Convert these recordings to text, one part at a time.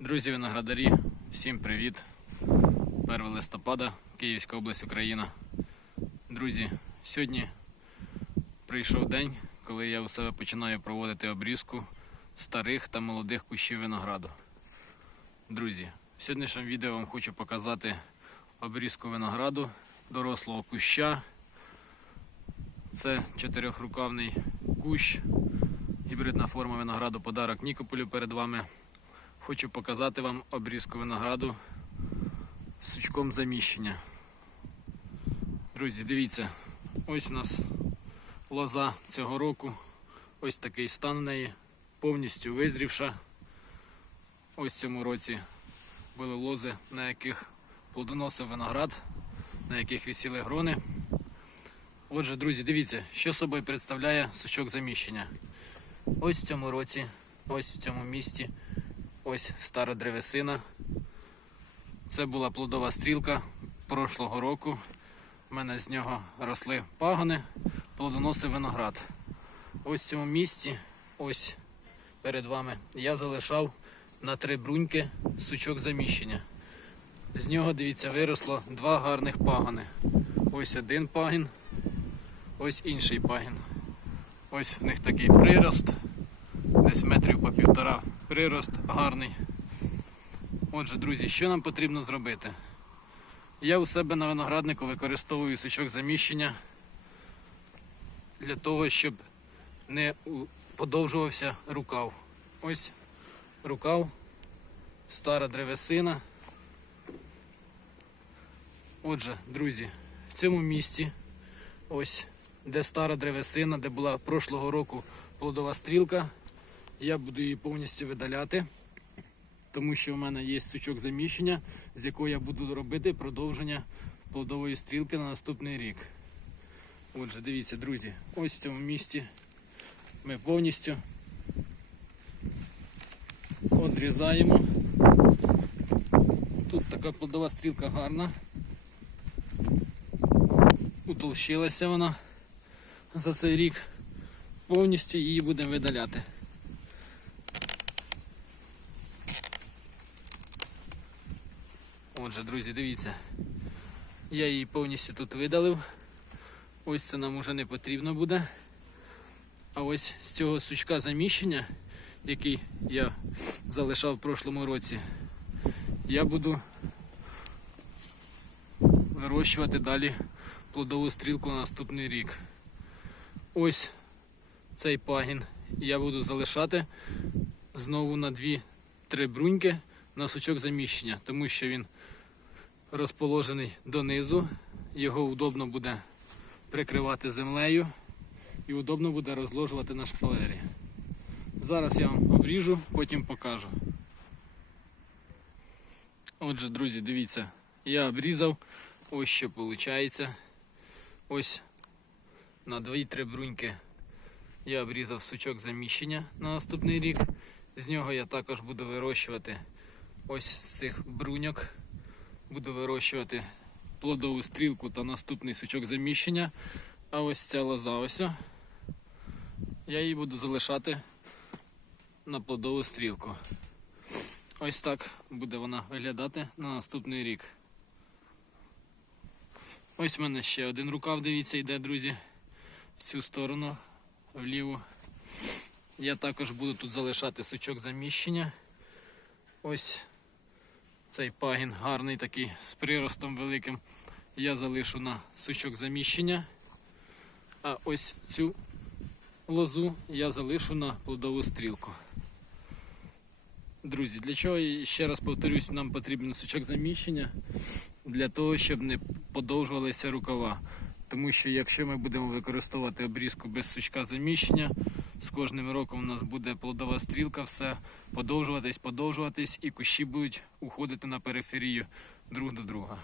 Друзі виноградарі, всім привіт! 1 листопада, Київська область, Україна. Друзі, сьогодні прийшов день, коли я у себе починаю проводити обрізку старих та молодих кущів винограду. Друзі, в сьогоднішньому відео вам хочу показати обрізку винограду дорослого куща. Це чотирьохрукавний кущ, гібридна форма винограду, подарок Нікополю перед вами. Хочу показати вам обрізку винограду з сучком заміщення. Друзі, дивіться, ось у нас лоза цього року. Ось такий стан в неї, повністю визрівша. Ось в цьому році були лози, на яких плодоносив виноград, на яких висіли грони. Отже, друзі, дивіться, що собою представляє сучок заміщення. Ось в цьому році, ось в цьому місті. Ось стара древесина. Це була плодова стрілка прошлого року. У мене з нього росли пагони, плодоносив виноград. Ось в цьому місці, ось перед вами, я залишав на три бруньки сучок заміщення. З нього, дивіться, виросло два гарних пагони. Ось один пагін, ось інший пагін. Ось в них такий прирост десь метрів по півтора прирост гарний. Отже, друзі, що нам потрібно зробити? Я у себе на винограднику використовую сучок заміщення для того, щоб не подовжувався рукав. Ось рукав, стара древесина. Отже, друзі, в цьому місці, ось де стара древесина, де була прошлого року плодова стрілка, я буду її повністю видаляти, тому що в мене є сучок заміщення, з якого я буду робити продовження плодової стрілки на наступний рік. Отже, дивіться, друзі, ось в цьому місці ми повністю одрізаємо. Тут така плодова стрілка гарна. Утолщилася вона за цей рік. Повністю її будемо видаляти. Отже, друзі, дивіться, я її повністю тут видалив. Ось це нам уже не потрібно буде. А ось з цього сучка заміщення, який я залишав в прошлому році, я буду вирощувати далі плодову стрілку на наступний рік. Ось цей пагін я буду залишати знову на 2-3 бруньки на сучок заміщення, тому що він розположений донизу, його удобно буде прикривати землею і удобно буде розложувати на шпалері. Зараз я вам обріжу, потім покажу. Отже, друзі, дивіться, я обрізав, ось що виходить. Ось на 2-3 бруньки я обрізав сучок заміщення на наступний рік. З нього я також буду вирощувати ось з цих бруньок. Буду вирощувати плодову стрілку та наступний сучок заміщення. А ось ця лоза ось. Я її буду залишати на плодову стрілку. Ось так буде вона виглядати на наступний рік. Ось в мене ще один рукав, дивіться, йде, друзі, в цю сторону, вліву. Я також буду тут залишати сучок заміщення. Ось цей пагін гарний такий з приростом великим. Я залишу на сучок заміщення. А ось цю лозу я залишу на плодову стрілку. Друзі, для чого ще раз повторюсь, нам потрібен сучок заміщення для того, щоб не подовжувалися рукава. Тому що якщо ми будемо використовувати обрізку без сучка заміщення, з кожним роком у нас буде плодова стрілка, все подовжуватись, подовжуватись, і кущі будуть уходити на периферію друг до друга.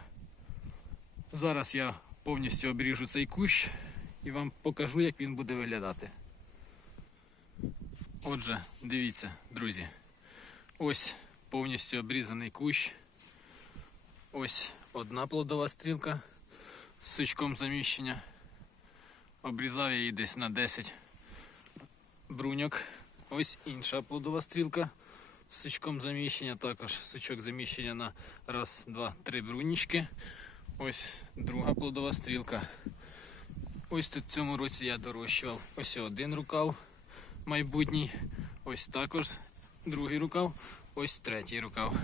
Зараз я повністю обріжу цей кущ і вам покажу, як він буде виглядати. Отже, дивіться, друзі. Ось повністю обрізаний кущ. Ось одна плодова стрілка з сучком заміщення. Обрізав я її десь на 10 бруньок. Ось інша плодова стрілка з сучком заміщення, також сучок заміщення на раз, два, три брунічки. Ось друга плодова стрілка. Ось тут в цьому році я дорощував ось один рукав майбутній. Ось також другий рукав, ось третій рукав.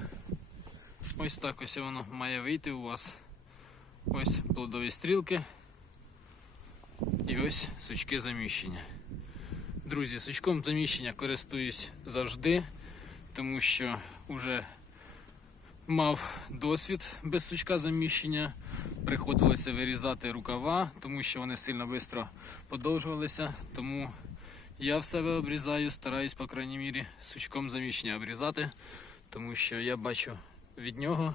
Ось так ось воно має вийти у вас. Ось плодові стрілки. І ось сучки заміщення. Друзі, сучком заміщення користуюсь завжди, тому що вже мав досвід без сучка заміщення. Приходилося вирізати рукава, тому що вони сильно швидко подовжувалися. Тому я в себе обрізаю, стараюсь, по крайній мірі, сучком заміщення обрізати, тому що я бачу від нього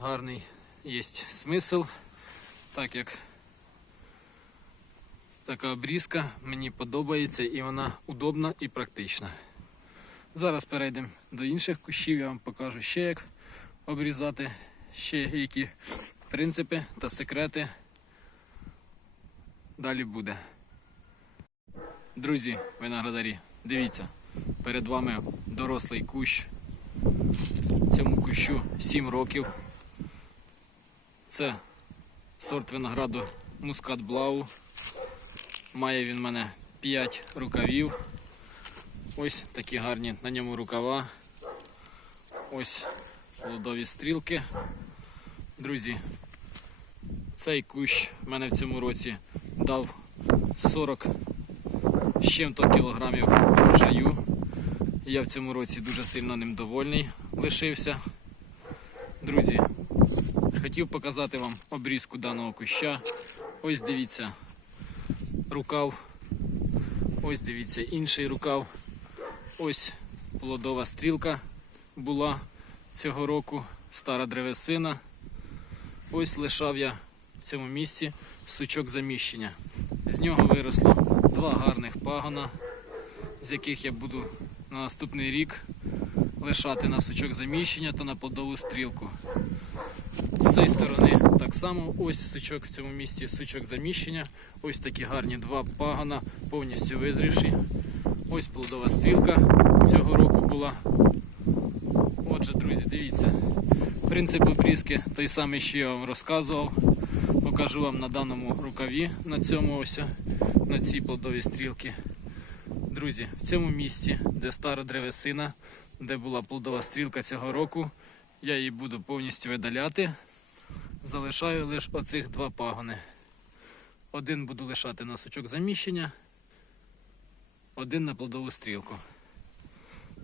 гарний є смисл, так як така обрізка мені подобається і вона удобна і практична. Зараз перейдемо до інших кущів, я вам покажу ще як обрізати, ще які принципи та секрети далі буде. Друзі, виноградарі, дивіться, перед вами дорослий кущ. Цьому кущу 7 років. Це сорт винограду Мускат Блау. Має він в мене 5 рукавів. Ось такі гарні на ньому рукава. Ось плодові стрілки. Друзі, цей кущ в мене в цьому році дав 40 з чим-то кілограмів врожаю. Я в цьому році дуже сильно ним довольний лишився. Друзі, хотів показати вам обрізку даного куща. Ось дивіться рукав. Ось дивіться інший рукав. Ось плодова стрілка була цього року, стара древесина. Ось лишав я в цьому місці сучок заміщення. З нього виросло два гарних пагона, з яких я буду на наступний рік лишати на сучок заміщення та на плодову стрілку. З цієї сторони так само ось сучок в цьому місці, сучок заміщення. Ось такі гарні два пагона, повністю визрівші. Ось плодова стрілка цього року була. Отже, друзі, дивіться. Принцип обрізки той самий, що я вам розказував. Покажу вам на даному рукаві, на цьому ось, на цій плодовій стрілці. Друзі, в цьому місці, де стара древесина, де була плодова стрілка цього року, я її буду повністю видаляти. Залишаю лише оцих два пагони. Один буду лишати на сучок заміщення, один на плодову стрілку.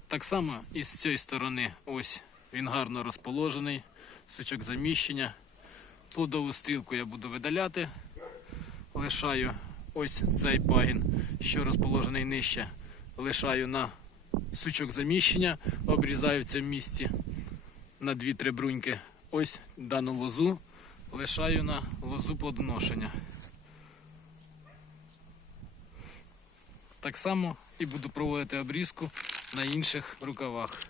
Так само і з цієї сторони ось він гарно розположений, сучок заміщення. Плодову стрілку я буду видаляти. Лишаю ось цей пагін, що розположений нижче. Лишаю на сучок заміщення, обрізаю в цьому місці на 2-3 бруньки. Ось дану лозу лишаю на лозу плодоношення. Так само і буду проводити обрізку на інших рукавах.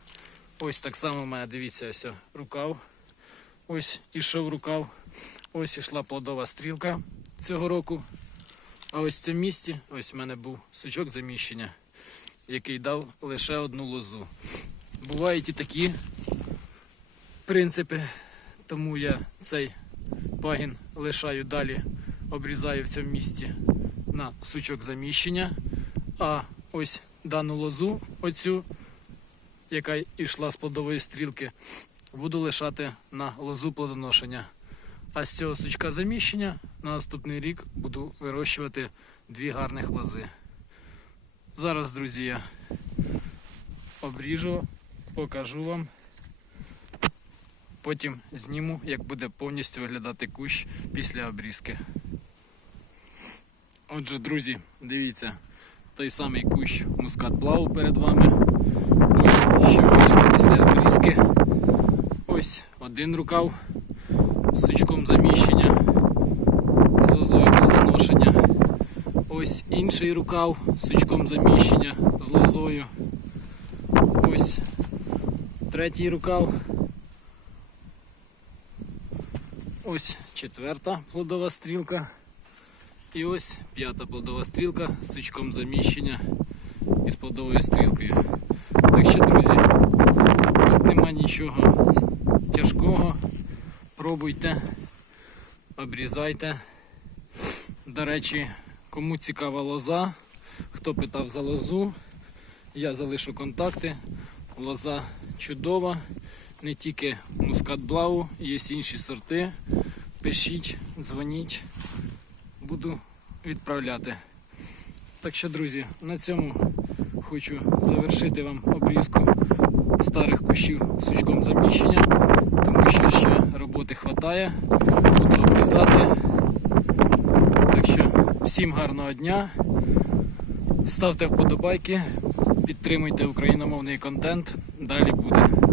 Ось так само в мене, дивіться, ось рукав. Ось ішов рукав. Ось ішла плодова стрілка цього року. А ось в цьому місці ось в мене був сучок заміщення, який дав лише одну лозу. Бувають і такі принципи, тому я цей пагін лишаю далі, обрізаю в цьому місці на сучок заміщення. А ось дану лозу, оцю, яка йшла з плодової стрілки, буду лишати на лозу плодоношення. А з цього сучка заміщення на наступний рік буду вирощувати дві гарних лози. Зараз, друзі, я обріжу, покажу вам. Потім зніму, як буде повністю виглядати кущ після обрізки. Отже, друзі, дивіться, той самий кущ мускат плаву перед вами. Ось що вийшло після обрізки. Ось один рукав з сучком заміщення, з лозою плодоношення. Ось інший рукав з сучком заміщення з лозою. Ось третій рукав. Ось четверта плодова стрілка. І ось п'ята плодова стрілка з сучком заміщення і з плодовою стрілкою. Так що, друзі, тут нема нічого тяжкого. Пробуйте, обрізайте. До речі, кому цікава лоза, хто питав за лозу, я залишу контакти. Лоза чудова, не тільки мускат блау, є інші сорти. Пишіть, дзвоніть, буду відправляти. Так що, друзі, на цьому хочу завершити вам обрізку старих кущів сучком заміщення, тому що ще роботи вистачає. Буду обрізати. Так що всім гарного дня. Ставте вподобайки, підтримуйте україномовний контент. Далі буде.